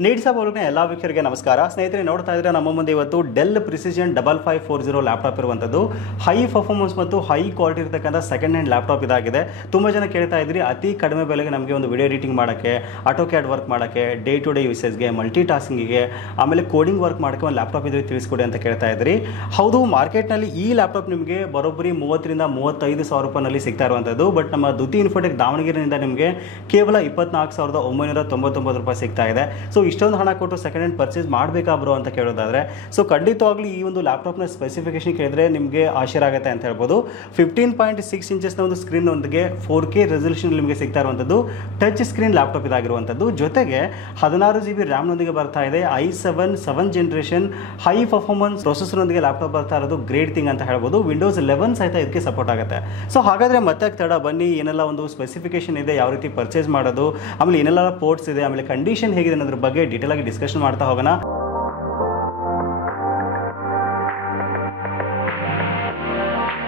Needs ಅವರಿಗೆ ಎಲ್ಲ ವೀಕ್ಷಕರಿಗೆ ನಮಸ್ಕಾರ ಸ್ನೇಹಿತರೆ. ನೋಡ್ತಾ ಇದ್ರೆ ನಮ್ಮ ಮುಂದೆ ಇವತ್ತು ಡೆಲ್ ಪ್ರಿಸಿಷನ್ 5540 ಲ್ಯಾಪ್ಟಾಪ್ ಇರುವಂಥದ್ದು ಹೈ ಪರ್ಫಾರ್ಮೆನ್ಸ್ ಮತ್ತು ಹೈ ಕ್ವಾಲಿಟಿ ಇರತಕ್ಕಂಥ ಸೆಕೆಂಡ್ ಹ್ಯಾಂಡ್ ಲ್ಯಾಪ್ಟಾಪ್ ಇದಾಗಿದೆ. ತುಂಬ ಜನ ಕೇಳ್ತಾ ಇದ್ರಿ ಅತಿ ಕಡಿಮೆ ಬೆಲೆಗೆ ನಮಗೆ ಒಂದು ವಿಡಿಯೋ ಎಡಿಟಿಂಗ್ ಮಾಡೋಕ್ಕೆ, ಆಟೋ ಕ್ಯಾಡ್ ವರ್ಕ್ ಮಾಡೋಕ್ಕೆ, ಡೇ ಟು ಡೇ ಯೂಸೇಜ್ಗೆ, ಮಲ್ಟಿ ಟಾಸ್ಕಿಂಗಿಗೆ, ಆಮೇಲೆ ಕೋಡಿಂಗ್ ವರ್ಕ್ ಮಾಡೋಕ್ಕೆ ಒಂದು ಲ್ಯಾಪ್ಟಾಪ್ ಇದ್ರೆ ತಿಳಿಸ್ಕೊಡಿ ಅಂತ ಕೇಳ್ತಾ ಇದ್ರಿ. ಹೌದು, ಮಾರ್ಕೆಟ್ನಲ್ಲಿ ಈ ಲ್ಯಾಪ್ಟಾಪ್ ನಿಮಗೆ ಬರೋಬ್ಬರಿ 30,000 ರಿಂದ 35,000 ರೂಪಾಯಿನಲ್ಲಿ ಸಿಗ್ತಾ ಇರುವಂಥದ್ದು. ಬಟ್ ನಮ್ಮ ದುತಿ ಇನ್ಫೋಟೆಕ್ ದಾವಣಗೆರೆಯಿಂದ ನಿಮಗೆ ಕೇವಲ 24,999 ರೂಪಾಯಿ ಸಿಗ್ತಾ ಇದೆ. ಸೊ ಇಷ್ಟೊಂದು ಹಣ ಕೊಟ್ಟು ಸೆಕೆಂಡ್ ಹ್ಯಾಂಡ್ ಪರ್ಚೇಸ್ ಮಾಡಬೇಕಾ ಬ್ರೋ ಅಂತ ಕೇಳೋದಾದ್ರೆ, ಸೊ ಖಂಡಿತವಾಗ್ಲೂ ಈ ಒಂದು ಲ್ಯಾಪ್ಟಾಪ್ನ ಸ್ಪೆಸಿಫಿಕೇಶನ್ ಕೇಳಿದ್ರೆ ನಿಮಗೆ ಆಶ್ಚರ್ಯ ಆಗುತ್ತೆ ಅಂತ ಹೇಳ್ಬೋದು. 15.6 ಇಂಚಸ್ನ ಒಂದು ಸ್ಕ್ರೀನ್ ಒಂದಿಗೆ 4K ರೆಸಲ್ಯೂಷನ್ ನಿಮಗೆ ಸಿಗ್ತಾ ಇರುವಂಥದ್ದು ಟಚ್ ಸ್ಕ್ರೀನ್ ಲ್ಯಾಪ್ಟಾಪ್ ಇದಾಗಿರುವಂಥದ್ದು. ಜೊತೆಗೆ 16 GB ರ್ಯಾಮ್ನೊಂದಿಗೆ ಬರ್ತಾ ಇದೆ. i7 7th generation high performance ಪ್ರೊಸೆಸರ್ನೊಂದಿಗೆ ಲ್ಯಾಪ್ಟಾಪ್ ಬರ್ತಾ ಇರೋದು ಗ್ರೇಟ್ ಥಿಂಗ್ ಅಂತ ಹೇಳ್ಬೋದು. ವಿಂಡೋಸ್ 11 ಸಹಿತ ಇದಕ್ಕೆ ಸಪೋರ್ಟ್ ಆಗುತ್ತೆ. ಸೊ ಹಾಗಾದರೆ ಮತ್ತೆ ತಡ ಬನ್ನಿ, ಏನೆಲ್ಲ ಒಂದು ಸ್ಪೆಸಿಫಿಕೇಶನ್ ಇದೆ, ಯಾವ ರೀತಿ ಪರ್ಚೇಸ್ ಮಾಡೋದು, ಆಮೇಲೆ ಏನೆಲ್ಲ ಪೋರ್ಟ್ಸ್ ಇದೆ, ಆಮೇಲೆ ಕಂಡೀಷನ್ ಹೇಗಿದೆ ಅನ್ನೋದ್ರ ಬಗ್ಗೆ ಡೀಟೇಲ್ ಆಗಿ ಡಿಸ್ಕಷನ್ ಮಾಡ್ತಾ ಹೋಗೋಣ.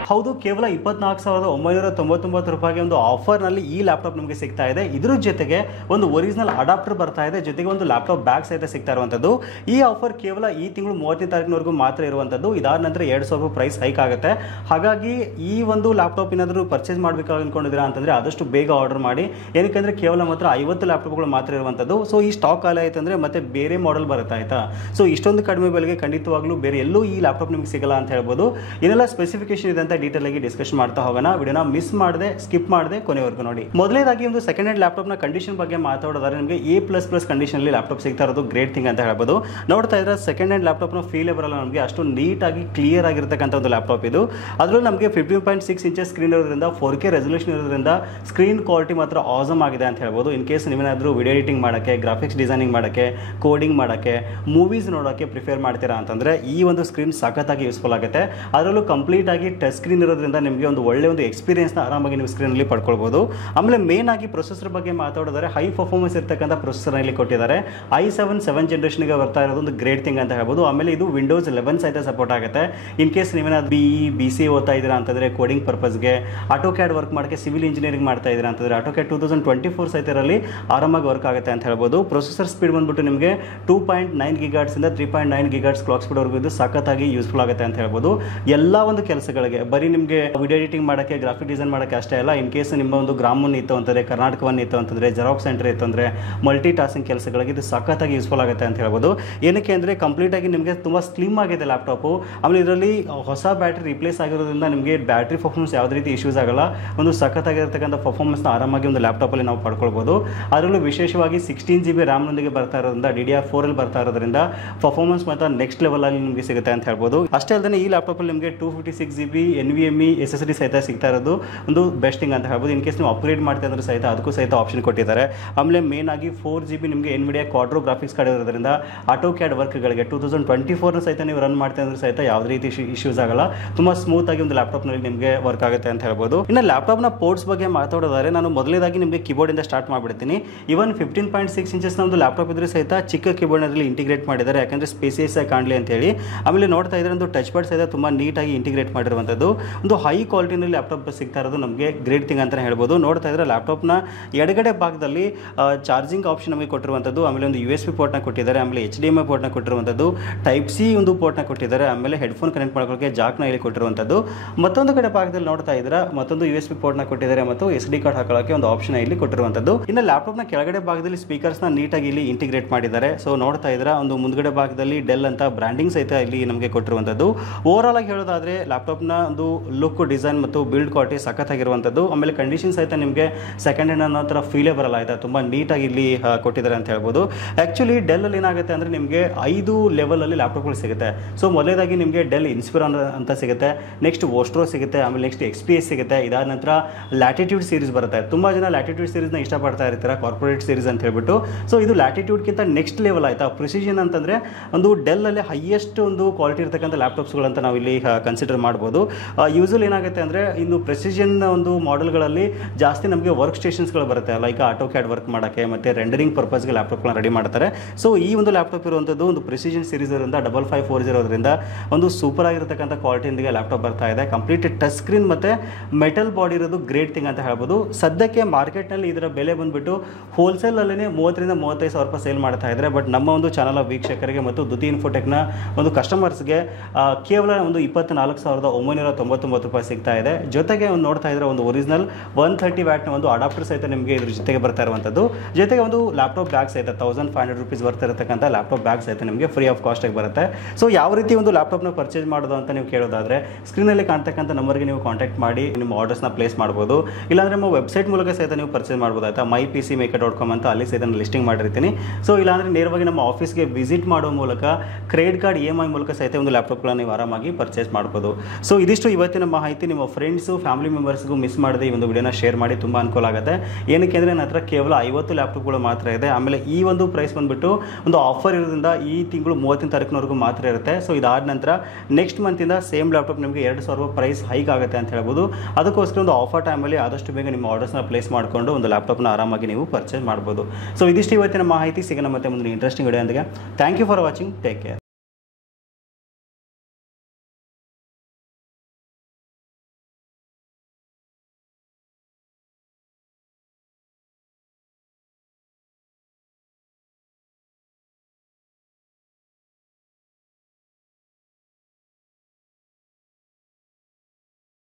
ಹೌದು, ಕೇವಲ 24,999 ರೂಪಾಯಿಗೆ ಒಂದು ಆಫರ್ನಲ್ಲಿ ಈ ಲ್ಯಾಪ್ಟಾಪ್ ನಿಮಗೆ ಸಿಗ್ತಾ ಇದೆ. ಇದ್ರ ಜೊತೆಗೆ ಒಂದು ಒರಿಜಿನಲ್ ಅಡಾಪ್ಟರ್ ಬರ್ತಾ ಇದೆ, ಜೊತೆಗೆ ಒಂದು ಲ್ಯಾಪ್ಟಾಪ್ ಬ್ಯಾಗ್ ಸಹಿತ ಸಿಗ್ತಾ ಇರುವಂಥದ್ದು. ಈ ಆಫರ್ ಕೇವಲ ಈ ತಿಂಗಳು 30ನೇ ತಾರೀಕಿನವರೆಗೂ ಮಾತ್ರ ಇರುವಂಥದ್ದು. ಇದಾದ ನಂತರ 2,000 ರೂಪಾಯಿ ಪ್ರೈಸ್ ಹೈಕ್ ಆಗುತ್ತೆ. ಹಾಗಾಗಿ ಈ ಒಂದು ಲ್ಯಾಪ್ಟಾಪ್ ಏನಾದರೂ ಪರ್ಚೇಸ್ ಮಾಡಬೇಕು ಅನ್ಕೊಂಡಿದ್ದೀರಾ ಅಂತಂದರೆ ಆದಷ್ಟು ಬೇಗ ಆರ್ಡರ್ ಮಾಡಿ. ಏನಕ್ಕೆ ಕೇವಲ ಮಾತ್ರ 50 ಲ್ಯಾಪ್ಟಾಪ್ಗಳು ಮಾತ್ರ ಇರುವಂಥದ್ದು. ಸೊ ಈ ಸ್ಟಾಕ್ ಖಾಲಿ ಆಯ್ತು ಅಂದರೆ ಮತ್ತೆ ಬೇರೆ ಮಾಡೆಲ್ ಬರುತ್ತೆ, ಆಯ್ತಾ. ಸೊ ಇಷ್ಟೊಂದು ಕಡಿಮೆ ಬೆಲೆಗೆ ಖಂಡಿತವಾಗ್ಲೂ ಬೇರೆ ಎಲ್ಲೂ ಈ ಲ್ಯಾಪ್ಟಾಪ್ ನಿಮಗೆ ಸಿಗಲ್ಲ ಅಂತ ಹೇಳ್ಬೋದು. ಏನೆಲ್ಲ ಸ್ಪೆಸಿಫಿಕೇಶನ್ ಇದೆ ಅಂತ ಡೀಟೇಲ್ ಆಗಿ ಡಿಸ್ಕಷನ್ ಮಾಡ್ತಾ ಹೋಗೋಣ. ವಿಡಿಯೋನ ಮಿಸ್ ಮಾಡದೆ ಸ್ಕಿಪ್ ಮಾಡದೆ ಕೊನೆವರೆಗೂ ನೋಡಿ. ಮೊದಲನೇದಾಗಿ ಒಂದು ಸೆಕೆಂಡ್ ಹ್ಯಾಂಡ್ ಲ್ಯಾಪ್ಟಾಪ್ ನ ಕಂಡೀಷನ್ ಬಗ್ಗೆ ಮಾತಾಡೋದಾದ್ರೆ ನಿಮಗೆ A++ ಕಂಡೀಷನ್ ಅಲ್ಲಿ ಲ್ಯಾಪ್ಟಾಪ್ ಸಿಗ್ತಾ ಇರೋದು ಗ್ರೇಟ್ ಥಿಂಗ್ ಅಂತ ಹೇಳ್ಬೋದು. ನೋಡ್ತಾ ಇದ್ರೆ ಸೆಕೆಂಡ್ ಹ್ಯಾಂಡ್ ಲ್ಯಾಪ್ಟಾಪ್ ನ ಫೀಲೇ ಬರಲ್ಲ ನಮಗೆ, ಅಷ್ಟು ನೀಟ್ ಆಗಿ ಕ್ಲಿಯರ್ ಆಗಿರ್ತಕ್ಕಂಥ ಒಂದು ಲ್ಯಾಪ್ಟಾಪ್ ಇದು. ಅದರಲ್ಲೂ ನಮಗೆ 15.6 ಇಂಚಸ್ ಸ್ಕ್ರೀನ್ ಇರೋದ್ರಿಂದ 4K ರೆಸಲ್ಯೂಷನ್ ಇರೋದ್ರಿಂದ ಸ್ಕ್ರೀನ್ ಕ್ವಾಲಿಟಿ ಮಾತ್ರ ಆಸಮ್ ಆಗಿದೆ ಅಂತ ಹೇಳ್ಬೋದು. ಇನ್ ಕೇಸ್ ನೀವೇನಾದರೂ ವಿಡಿಯೋ ಎಡಿಟಿಂಗ್ ಮಾಡೋಕ್ಕೆ, ಗ್ರಾಫಿಕ್ಸ್ ಡಿಸೈನಿಂಗ್ ಮಾಡೋಕ್ಕೆ, ಕೋಡಿಂಗ್ ಮಾಡೋಕ್ಕೆ, ಮೂವೀಸ್ ನೋಡೋಕ್ಕೆ ಪ್ರಿಫೇರ್ ಮಾಡ್ತೀರಾ ಅಂತಂದ್ರೆ ಈ ಒಂದು ಸ್ಕ್ರೀನ್ ಸಖತ್ತಾಗಿ ಯೂಸ್ಫುಲ್ ಆಗುತ್ತೆ. ಅದರಲ್ಲೂ ಕಂಪ್ಲೀಟ್ ಆಗಿ ಟಚ್ ಸ್ಕ್ರೀನ್ ಇರೋದ್ರಿಂದ ನಿಮಗೆ ಒಂದು ಒಳ್ಳೆ ಒಂದು ಎಕ್ಸ್ಪೀರಿಯನ್ಸ್ನ ಆರಾಮಾಗಿ ನೀವು ಸ್ಕ್ರೀನಲ್ಲಿ ಪಡ್ಕೊಳ್ಬೋದು. ಆಮೇಲೆ ಮೇನ್ ಆಗಿ ಪ್ರೊಸೆಸರ್ ಬಗ್ಗೆ ಮಾತಾಡೋದಾದ್ರೆ ಹೈ ಪರ್ಫಾರ್ಮೆನ್ಸ್ ಇರ್ತಕ್ಕಂಥ ಪ್ರೊಸೆಸರ್ ಇಲ್ಲಿ ಕೊಟ್ಟಿದ್ದಾರೆ. i7 7th ಜನರೇಷನ್ಗೆ ಬರ್ತಾ ಇರೋದು ಒಂದು ಗ್ರೇಟ್ ಥಿಂಗ್ ಅಂತ ಹೇಳ್ಬೋದು. ಆಮೇಲೆ ಇದು ವಿಂಡೋಸ್ 11 ಸಹಿತ ಸಪೋರ್ಟ್ ಆಗುತ್ತೆ. ಇನ್ ಕೇಸ್ ನೀವೇನಾದ್ರು BC ಓದ್ತಾ ಇದ್ದೀರಾ ಅಂತಂದ್ರೆ ಕೋಡಿಂಗ್ ಪರ್ಪಸ್ಗೆ, ಆಟೋ ಕ್ಯಾಡ್ ವರ್ಕ್ ಮಾಡೋಕ್ಕೆ, ಸಿವಿಲ್ ಇಂಜಿನಿಯರಿಂಗ್ ಮಾಡ್ತಾ ಇದ್ದೀರಾ ಅಂತಂದ್ರೆ ಆಟೋ ಕ್ಯಾಡ್ 2024 ಸಹಿತ ಇದರಲ್ಲಿ ಆರಾಮಾಗಿ ವರ್ಕ್ ಆಗುತ್ತೆ ಅಂತ ಹೇಳ್ಬೋದು. ಪ್ರೊಸೆಸರ್ ಸ್ಪೀಡ್ ಬಂದ್ಬಿಟ್ಟು ನಿಮಗೆ 2.9 GHz ಇಂದ 3.9 GHz ಕ್ಲಾಕ್ ಸ್ಪೀಡ್ ವರೆಗೂ ಇದು ಸಖತ್ತಾಗಿ ಯೂಸ್ಫುಲ್ ಆಗುತ್ತೆ ಅಂತ ಹೇಳ್ಬೋದು. ಎಲ್ಲ ಒಂದು ಕೆಲಸಗಳಿಗೆ, ಬರೀ ನಿಮಗೆ ವಿಡಿಯೋ ಎಡಿಟಿಂಗ್ ಮಾಡೋಕ್ಕೆ, ಗ್ರಾಫಿಕ್ ಡಿಸೈನ್ ಮಾಡೋಕ್ಕೆ ಅಷ್ಟೇ ಅಲ್ಲ, ಇನ್ ಕೇಸ್ ನಿಮ್ಮ ಒಂದು ಗ್ರಾಮವನ್ನು ಇತ್ತು ಅಂತಂದರೆ, ಕರ್ನಾಟಕವನ್ನು ಇತ್ತು ಅಂತಂದರೆ, ಜೆರಾಕ್ಸ್ ಸೆಂಟರ್ ಇತ್ತು ಅಂದರೆ, ಮಲ್ಟಿ ಟಾಸ್ಕಿಂಗ್ ಕೆಲಸಗಳಿಗೆ ಇದು ಸಖತ್ತಾಗಿ ಯೂಸ್ಫುಲ್ ಆಗುತ್ತೆ ಅಂತ ಹೇಳ್ಬೋದು. ಏನಕ್ಕೆ ಅಂದರೆ ಕಂಪ್ಲೀಟ್ ಆಗಿ ನಿಮಗೆ ತುಂಬ ಸ್ಲಿಮ್ ಆಗಿದೆ ಲ್ಯಾಪ್ಟಾಪು. ಆಮೇಲೆ ಇದರಲ್ಲಿ ಹೊಸ ಬ್ಯಾಟ್ರಿ ರಿಪ್ಲೇಸ್ ಆಗಿರೋದ್ರಿಂದ ನಿಮಗೆ ಬ್ಯಾಟ್ರಿ ಪರ್ಫಾರ್ಮೆನ್ಸ್ ಯಾವುದೇ ರೀತಿ ಇಶ್ಯೂಸ್ ಆಗಲ್ಲ. ಒಂದು ಸಖತ್ತಾಗಿರ್ತಕ್ಕಂಥ ಪರ್ಫಾರ್ಮೆನ್ಸ್ನ ಆರಾಮಾಗಿ ಒಂದು ಲ್ಯಾಪ್ಟಾಪಲ್ಲಿ ನಾವು ಪಡ್ಕೊಳ್ಬೋದು. ಅದರಲ್ಲೂ ವಿಶೇಷವಾಗಿ 16 GB ರ್ಯಾಮ್ನೊಂದಿಗೆ ಬರ್ತಾ ಇರೋದ್ರಿಂದ, DDR4 ಬರ್ತಾ ಇರೋದ್ರಿಂದ ಪರ್ಫಾರ್ಮೆನ್ಸ್ ಮಾತ್ರ ನೆಕ್ಸ್ಟ್ ಲೆವೆಲಲ್ಲಿ ನಿಮಗೆ ಸಿಗುತ್ತೆ ಅಂತ ಹೇಳ್ಬೋದು. ಅಷ್ಟೇ ಅಲ್ಲದೆ ಈ ಲ್ಯಾಪ್ಟಾಪಲ್ಲಿ ನಿಮಗೆ 256 GB NVMe SSD ಸಹಿತ ಸಿಗ್ತಾ ಇರೋದು ಒಂದು ಬೆಸ್ಟಿಂಗ್ ಅಂತ ಹೇಳ್ಬೋದು. ಇನ್ ಕೇಸ್ ನೀವು ಅಪ್ಗ್ರೇಡ್ ಮಾಡ್ತಾ ಇದ್ರೆ ಸಹಿತ ಅದಕ್ಕೂ ಸಹಿತ ಆಪ್ಷನ್ ಕೊಟ್ಟಿದ್ದಾರೆ. ಆಮೇಲೆ ಮೇನ್ ಆಗಿ 4 GB ನಿಮಗೆ NVIDIA ಕ್ವಾಡ್ರೋ ಗ್ರಾಫಿಕ್ಸ್ ಕಾರ್ಡ್ ಇರೋದ್ರಿಂದ ಆಟೋ ಕ್ಯಾಡ್ ವರ್ಕ್ಗಳಿಗೆ 2024 ಸಹಿತ ನೀವು ರನ್ ಮಾಡ್ತಾ ಇದ್ರೆ ಸಹಿತ ಯಾವುದೇ ರೀತಿ ಇಶ್ಯೂಸ್ ಆಗಲ್ಲ. ತುಂಬ ಸ್ಮೂತ್ ಆಗಿ ಒಂದು ಲ್ಯಾಪ್ಟಾಪ್ನಲ್ಲಿ ನಿಮಗೆ ವರ್ಕ್ ಆಗುತ್ತೆ ಅಂತ ಹೇಳ್ಬೋದು. ಇನ್ನು ಲ್ಯಾಪ್ಟಾಪ್ನ ಪೋರ್ಟ್ಸ್ ಬಗ್ಗೆ ಮಾತಾಡೋದಾದ್ರೆ ನಾನು ಮೊದಲೇದಾಗಿ ನಿಮಗೆ ಕೀಬೋರ್ಡಿಂದ ಸ್ಟಾರ್ಟ್ ಮಾಡಿಬಿಡ್ತೀನಿ. ಇವನ್ 15.6 ಇಂಚಸ್ನ ಒಂದು ಲ್ಯಾಪ್ಟಾಪ್ ಇದ್ರೆ ಸಹಿತ ಚಿಕ್ಕ ಕೀಬೋರ್ಡ್ನಲ್ಲಿ ಇಂಟಿಗ್ರೇಟ್ ಮಾಡಿದ್ದಾರೆ, ಯಾಕಂದರೆ ಸ್ಪೇಸಿಯಸ್ ಆಗಿ ಕಾಣಲಿ ಅಂತ ಹೇಳಿ. ಆಮೇಲೆ ನೋಡ್ತಾ ಇದ್ರೆ ಒಂದು ಟಚ್ ಪ್ಯಾಡ್ ಸಹಿತ ತುಂಬ ನೀಟಾಗಿ ಇಂಟಿಗ್ರೇಟ್ ಮಾಡಿರುವಂಥದ್ದು. ಒಂದು ಹೈ ಕ್ವಾಲಿಟಿನಲ್ಲಿ ಲ್ಯಾಪ್ಟಾಪ್ ಸಿಗ್ತಾ ಇರೋದು ನಮಗೆ ಗ್ರೇಟ್ ಥಿಂಗ್ ಅಂತಲೇ ಹೇಳ್ಬೋದು. ನೋಡ್ತಾ ಇದ್ರೆ ಲ್ಯಾಪ್ಟಾಪ್ನ ಎಡಗಡೆ ಭಾಗದಲ್ಲಿ ಚಾರ್ಜಿಂಗ್ ಆಪ್ಷನ್ ನಮಗೆ ಕೊಟ್ಟಿರುವಂಥದ್ದು, ಆಮೇಲೆ ಒಂದು USB ಪೋರ್ಟ್ನ ಕೊಟ್ಟಿದ್ದಾರೆ, ಆಮೇಲೆ HDMI ಪೋರ್ಟ್ನ ಕೊಟ್ಟಿರುವಂಥದ್ದು, Type-C ಒಂದು ಪೋರ್ಟ್ನ ಕೊಟ್ಟಿದ್ದಾರೆ, ಆಮೇಲೆ ಹೆಡ್ಫೋನ್ ಕನೆಕ್ಟ್ ಮಾಡ್ಕೊಳ್ಳೋಕೆ ಜಾಕ್ನ ಇಲ್ಲಿ ಕೊಟ್ಟಿರುವಂಥದ್ದು. ಮತ್ತೊಂದು ಕಡೆ ಭಾಗದಲ್ಲಿ ನೋಡ್ತಾ ಇದ್ರೆ ಮತ್ತೊಂದು USB ಪೋರ್ಟ್ನ ಕೊಟ್ಟಿದ್ದಾರೆ ಮತ್ತು SD ಕಾರ್ಡ್ ಹಾಕೊಳ್ಳೋಕೆ ಒಂದು ಆಪ್ಷನ್ ಇಲ್ಲಿ ಕೊಟ್ಟಿರುವಂಥದ್ದು. ಇನ್ನು ಲ್ಯಾಪ್ಟಾಪ್ನ ಕೆಳಗಡೆ ಭಾಗದಲ್ಲಿ ಸ್ಪೀಕರ್ಸ್ನ ನೀಟಾಗಿ ಇಲ್ಲಿ ಇಂಟಿಗ್ರೇಟ್ ಮಾಡಿದ್ದಾರೆ. ಸೊ ನೋಡ್ತಾ ಇದ್ರೆ ಒಂದು ಮುಂದ್ಗಡೆ ಭಾಗದಲ್ಲಿ ಡೆಲ್ ಅಂತ ಬ್ರ್ಯಾಂಡಿಂಗ್ ಸಹಿತ ಇಲ್ಲಿ ನಮಗೆ ಕೊಟ್ಟಿರುವಂಥದ್ದು. ಓವರಾಲ್ ಆಗಿ ಹೇಳೋದಾದ್ರೆ ಲ್ಯಾಪ್ಟಾಪ್ನ ಒಂದು ಲುಕ್, ಡಿಸೈನ್ ಮತ್ತು ಬಿಲ್ಡ್ ಕ್ವಾಲಿಟಿ ಸಖತ್ತಾಗಿರುವಂಥದ್ದು. ಆಮೇಲೆ ಕಂಡೀಷನ್ ಸಹಿತ ನಿಮಗೆ ಸೆಕೆಂಡ್ ಹ್ಯಾಂಡ್ ಅನ್ನೋ ಥರ ಫೀಲೇ ಬರಲ್ಲ, ಆಯ್ತಾ. ತುಂಬ ನೀಟಾಗಿ ಇಲ್ಲಿ ಕೊಟ್ಟಿದ್ದಾರೆ ಅಂತ ಹೇಳ್ಬೋದು. ಆ್ಯಕ್ಚುಲಿ ಡೆಲ್ಲಲ್ಲಿ ಏನಾಗುತ್ತೆ ಅಂದರೆ ನಿಮಗೆ 5 ಲೆವೆಲಲ್ಲಿ ಲ್ಯಾಪ್ಟಾಪ್ಗಳು ಸಿಗುತ್ತೆ. ಸೊ ಮೊದಲೇದಾಗಿ ನಿಮಗೆ ಡೆಲ್ ಇನ್ಸ್ಪಿರಾನ್ ಅಂತ ಸಿಗುತ್ತೆ, ನೆಕ್ಸ್ಟ್ ವೋಸ್ಟ್ರೋ ಸಿಗುತ್ತೆ, ಆಮೇಲೆ ನೆಕ್ಸ್ಟ್ XPS ಸಿಗುತ್ತೆ. ಇದಾದ ನಂತರ ಲ್ಯಾಟಿಟ್ಯೂಡ್ ಸೀರೀಸ್ ಬರುತ್ತೆ. ತುಂಬ ಜನ ಲ್ಯಾಟಿಟ್ಯೂಡ್ ಸೀರೀಸ್ನ ಇಷ್ಟಪಡ್ತಾ ಇರ್ತಾರೆ, ಕಾರ್ಪೊರೇಟ್ ಸೀರೀಸ್ ಅಂತ ಹೇಳ್ಬಿಟ್ಟು. ಸೊ ಇದು ಲ್ಯಾಟಿಟ್ಯೂಡ್ಗಿಂತ ನೆಕ್ಸ್ಟ್ ಲೆವೆಲ್, ಆಯಿತಾ. ಪ್ರಿಸಿಷನ್ ಅಂತಂದರೆ ಒಂದು ಡೆಲ್ಲಲ್ಲಿ ಹೈಯೆಸ್ಟ್ ಒಂದು ಕ್ವಾಲಿಟಿ ಇರ್ತಕ್ಕಂಥ ಲ್ಯಾಪ್ಟಾಪ್ಸ್ಗಳಂತ ನಾವು ಇಲ್ಲಿ ಕನ್ಸಿಡರ್ ಮಾಡ್ಬೋದು. ಯೂಸಲ್ ಏನಾಗುತ್ತೆ ಅಂದರೆ ಇನ್ನು ಪ್ರೆಸಿಷನ್ ಒಂದು ಮಾಡೆಲ್ಗಳಲ್ಲಿ ಜಾಸ್ತಿ ನಮಗೆ ವರ್ಕ್ ಸ್ಟೇಷನ್ಸ್ಗಳು ಬರುತ್ತೆ, ಲೈಕ್ ಆಟೋ ಕ್ಯಾಡ್ ವರ್ಕ್ ಮಾಡೋಕ್ಕೆ ಮತ್ತು ರೆಂಡರಿಂಗ್ ಪರ್ಪಸ್ಗೆ ಲ್ಯಾಪ್ಟಾಪ್ಗಳನ್ನ ರೆಡಿ ಮಾಡ್ತಾರೆ. ಸೊ ಈ ಒಂದು ಲ್ಯಾಪ್ಟಾಪ್ ಇರುವಂಥದ್ದು ಒಂದು ಪ್ರೆಸಿಷನ್ ಸೀರೀಸ್ ಇರೋದ್ರಿಂದ 5540 ಒಂದು ಸೂಪರ್ ಆಗಿರತಕ್ಕಂಥ ಕ್ವಾಲಿಟಿಯೊಂದಿಗೆ ಲ್ಯಾಪ್ಟಾಪ್ ಬರ್ತಾ ಇದೆ. ಕಂಪ್ಲೀಟ್ ಟಚ್ ಸ್ಕ್ರೀನ್ ಮತ್ತು ಮೆಟಲ್ ಬಾಡಿ ಇರೋದು ಗ್ರೇಟ್ ಥಿಂಗ್ ಅಂತ ಹೇಳ್ಬೋದು. ಸದ್ಯಕ್ಕೆ ಮಾರ್ಕೆಟ್ನಲ್ಲಿ ಇದರ ಬೆಲೆ ಬಂದುಬಿಟ್ಟು ಹೋಲ್ಸೇಲಲ್ಲೇ 30,000-35,000 ಸೇಲ್ ಮಾಡ್ತಾ ಇದ್ದಾರೆ. ಬಟ್ ನಮ್ಮ ಒಂದು ಚಾನಲ್ ವೀಕ್ಷಕರಿಗೆ ಮತ್ತು ದುತಿ ಇನ್ಫೋಟೆಕ್ನ ಒಂದು ಕಸ್ಟಮರ್ಸ್ಗೆ ಕೇವಲ ಒಂದು 24,999 ಸಿಗ್ತಾ ಇದೆ. ಜೊತೆಗೆ ಒಂದು ನೋಡ್ತಾ ಇದ್ರೆ ಒಂದು ಒರಿಜಿನಲ್ 130 ವ್ಯಾಟ್ನ ಒಂದು ಅಡಾಪ್ಟರ್ ಸಹಿತ ನಿಮಗೆ ಇದ್ರ ಜೊತೆಗೆ ಬರ್ತಾ ಇರುವಂಥದ್ದು. ಜೊತೆಗೆ ಒಂದು ಲ್ಯಾಪ್ಟಾಪ್ ಬ್ಯಾಗ್ ಸಹಿತ 1500 ರೂಪೀಸ್ ಬರ್ತಿರತಕ್ಕಂಥ ಲ್ಯಾಪ್ಟಾಪ್ ಬ್ಯಾಗ್ ಸಹಿತ ನಿಮಗೆ ಫ್ರೀ ಆಫ್ ಕಾಸ್ಟಾಗಿ ಬರುತ್ತೆ. ಸೊ ಯಾವ ರೀತಿ ಒಂದು ಲ್ಯಾಪ್ಟಾಪ್ನ ಪರ್ಚೇಸ್ ಮಾಡೋದು ಅಂತ ನೀವು ಕೇಳೋದಾದರೆ ಸ್ಕ್ರೀನಲ್ಲಿ ಕಾಣ್ತಕ್ಕಂಥ ನಂಬರ್ಗೆ ನೀವು ಕಾಂಟ್ಯಾಕ್ಟ್ ಮಾಡಿ ನಿಮ್ಮ ಆರ್ಡರ್ಸ್ನ ಪ್ಲೇಸ್ ಮಾಡ್ಬೋದು. ಇಲ್ಲಾಂದರೆ ನಮ್ಮ ವೆಬ್ಸೈಟ್ ಮೂಲಕ ಸಹಿತ ನೀವು ಪರ್ಚೇಸ್ ಮಾಡ್ಬೋದು ಆಯಿತಾ. mypcmaker.com ಅಂತ ಅಲ್ಲಿ ಸಹಿತ ಲಿಸ್ಟಿಂಗ್ ಮಾಡಿರ್ತೀನಿ. ಸೊ ಇಲ್ಲಾಂದರೆ ನೇರವಾಗಿ ನಮ್ಮ ಆಫೀಸ್ಗೆ ವಿಸಿಟ್ ಮಾಡೋ ಮೂಲಕ ಕ್ರೆಡಿಟ್ ಕಾರ್ಡ್ EMI ಮೂಲಕ ಸಹಿತ ಒಂದು ಲ್ಯಾಪ್ಟಾಪ್ಗಳನ್ನ ನೀವು ಆರಾಮಾಗಿ ಪರ್ಚೇಸ್ ಮಾಡ್ಬೋದು. ಸೊ ಇದಿಷ್ಟು ಇವತ್ತಿನ ಮಾಹಿತಿ. ನಿಮ್ಮ ಫ್ರೆಂಡ್ಸು ಫ್ಯಾಮಿಲಿ ಮೆಂಬರ್ಸ್ಗೂ ಮಿಸ್ ಮಾಡದೆ ಈ ಒಂದು ವಿಡಿಯೋನ ಶೇರ್ ಮಾಡಿ, ತುಂಬ ಅನುಕೂಲ ಆಗುತ್ತೆ. ಏನಕ್ಕೆ ಅಂದರೆ ನನ್ನ ಹತ್ರ ಕೇವಲ 50 ಲ್ಯಾಪ್ಟಾಪ್ಗಳು ಮಾತ್ರ ಇದೆ. ಆಮೇಲೆ ಈ ಒಂದು ಪ್ರೈಸ್ ಬಂದುಬಿಟ್ಟು ಒಂದು ಆಫರ್ ಇರೋದ್ರಿಂದ ಈ ತಿಂಗಳು 30ನೇ ತಾರೀಕಿನವರೆಗೂ ಮಾತ್ರ ಇರುತ್ತೆ. ಸೊ ಇದಾದ ನಂತರ ನೆಕ್ಸ್ಟ್ ಮಂತಿಂದ ಸೇಮ್ ಲ್ಯಾಪ್ಟಾಪ್ ನಿಮಗೆ 2,000 ಪ್ರೈಸ್ ಹೈಕ್ ಆಗುತ್ತೆ ಅಂತ ಹೇಳ್ಬೋದು. ಅದಕ್ಕೋಸ್ಕರ ಒಂದು ಆಫರ್ ಟೈಮಲ್ಲಿ ಆದಷ್ಟು ಬೇಗ ನಿಮ್ಮ ಆರ್ಡರ್ಸ್ನ ಪ್ಲೇಸ್ ಮಾಡಿಕೊಂಡು ಒಂದು ಲ್ಯಾಪ್ಟಾಪ್ನ ಆರಾಮಾಗಿ ನೀವು ಪರ್ಚೇಸ್ ಮಾಡ್ಬೋದು. ಸೊ ಇದಿಷ್ಟು ಇವತ್ತಿನ ಮಾಹಿತಿ. ಸಿಗೋಣ ಮತ್ತೆ ಮುಂದಿನ interesting video. Thank you for watching. Take care.